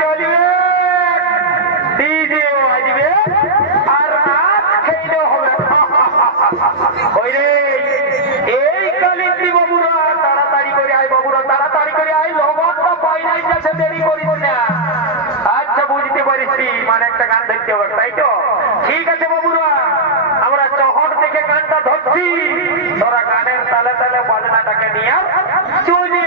চলবে, ডিজে বাজবে, আর নাচ খেলে হবে। ওই রে, এই কালিন্দি বাবুরা তাড়াতাড়ি করে আয়, বাবুরা তাড়াতাড়ি করে আয়, লবণটা পাইলাই যাচ্ছে, দেরি করিস না। আচ্ছা বুঝতে পারিছি, মানে একটা গান ধরতে হবে, তাই তো? ঠিক আছে বাবুরা, আমরা চহর থেকে গানটা ধরছি, তোরা গানের তালে তালে বাজনাটাকে নিয়ে চলে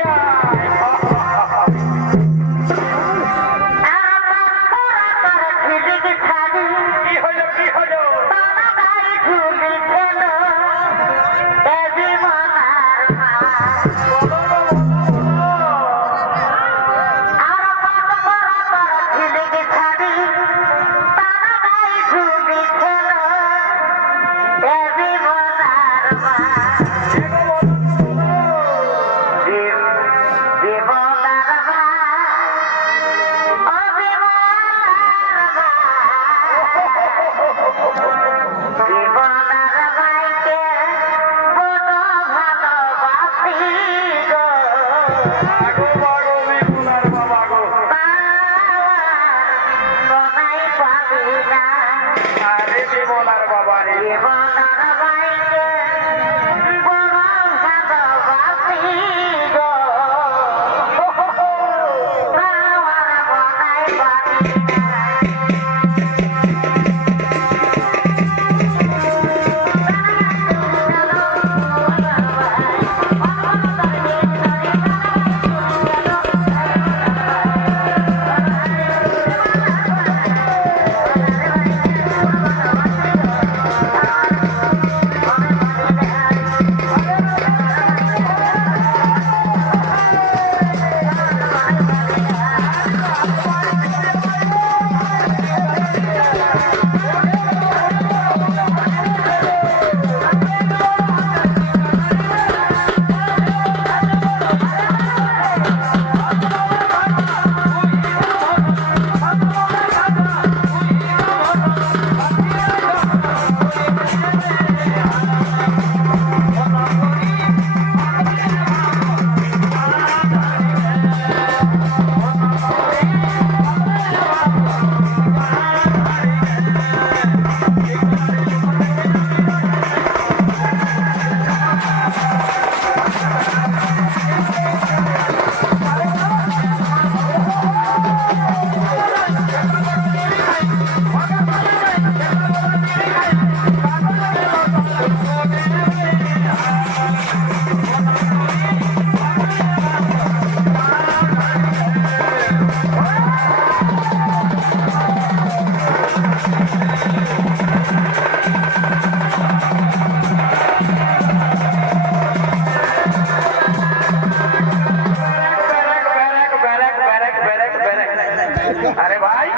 अरे भाई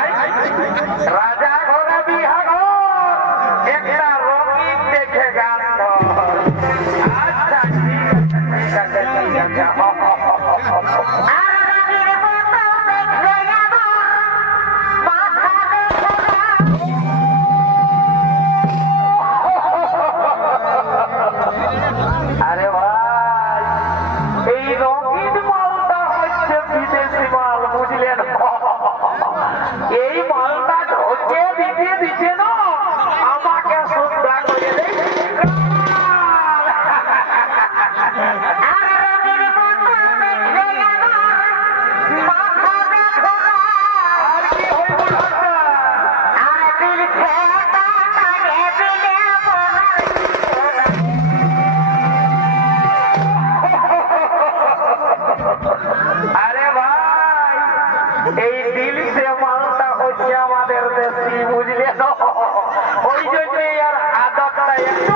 राजा घोड़ा बिहार एक रंगीन देखेगा अच्छा ठीक है अरे भाई এই রঙিন মালটা হচ্ছে বিদেশি মাল বুঝলেন এই মালটা ঢোকে দিতে দিচ্ছে না আমাকে সুন্দর করে দেয় এই দিল সে মালটা হচ্ছে আমাদের দেশি বুঝলে না ওই জন্য আর আদতটা একটু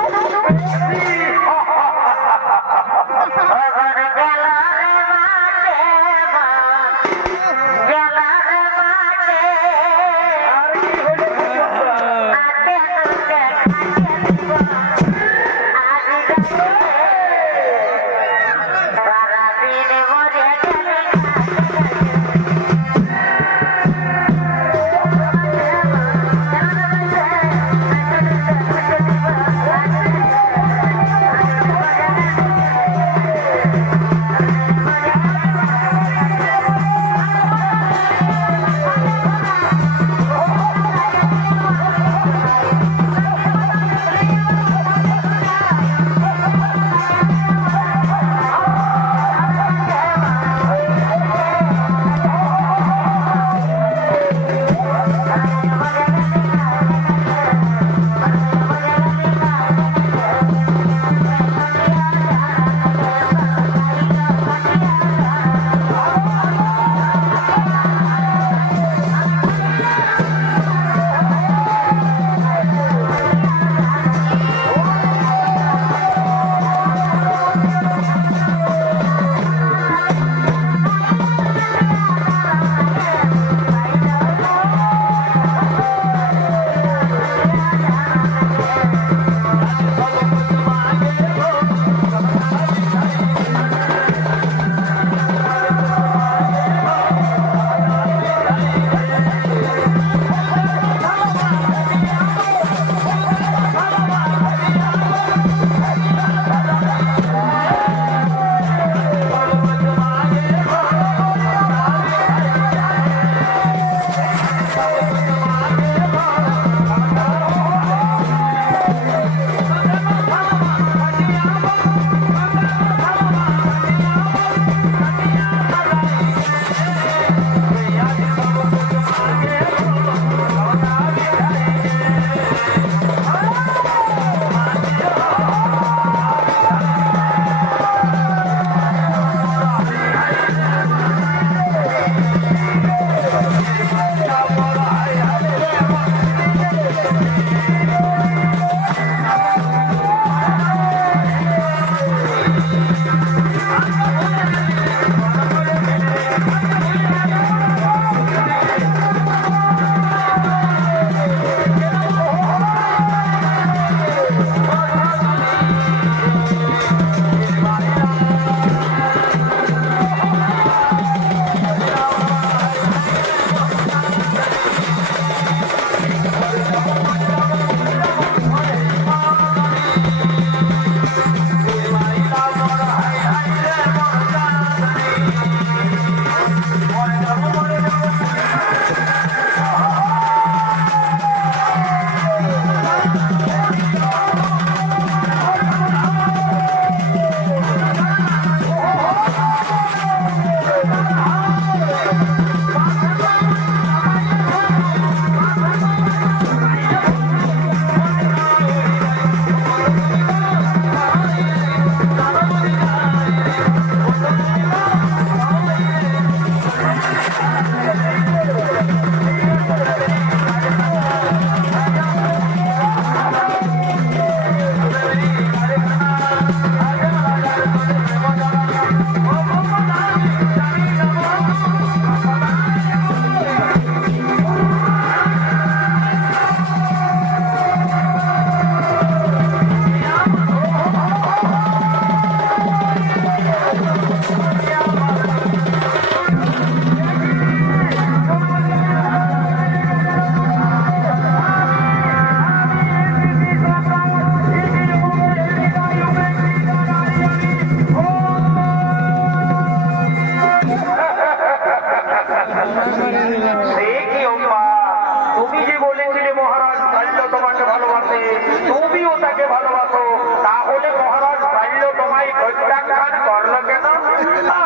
তাহলে মহারাজ পারল তোমায় প্রত্যাখ্যান করলো কেন?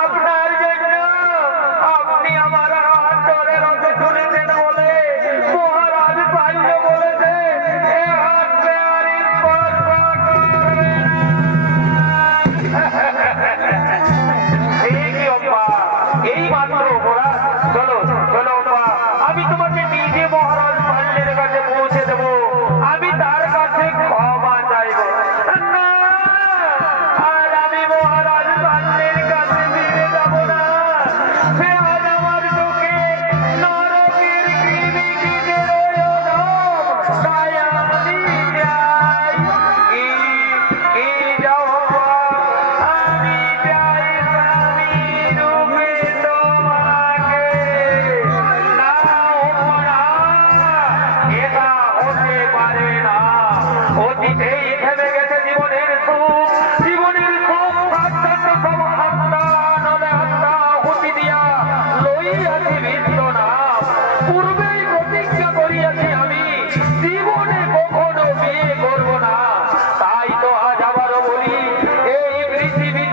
আপনার জন্য। আপনি আমার হাত ধরে রথে তুলেছেন বলে মহারাজ পারল বলেছে এ হাতকে আর স্পর্শ করবে না। ঠিকই অম্বা, এই মাত্র ওরা। চলো চলো অম্বা, আমি তোমাকে নিজে মহারাজ পাল্লের কাছে পৌঁছে দেবো। আমি তার কাছে ক্ষমা চাইব না। আর আমি মহারাজ পাল্লের কাছে ফিরে যাব না। সে আজ আমার চোখে নরকের কৃমিকীটের অধম। তাই আমি যাই। কি যাও অম্বা, আমি যাই স্বামী রূপে তোমাকে। না অম্বা না, এটা হতে পারে না। অতীতেই থেমে গেছে জীবনের সুখ। জীবনের সুখ সাক্ষাৎ সব হত্যা নলে হত্যা হুতি দিয়া লইয়াছি বিশ্ব নাম। পূর্বেই প্রতিজ্ঞা করিয়াছি আমি জীবনে কখনো বিয়ে করব না। তাই তো আজ আবারও বলি এই পৃথিবী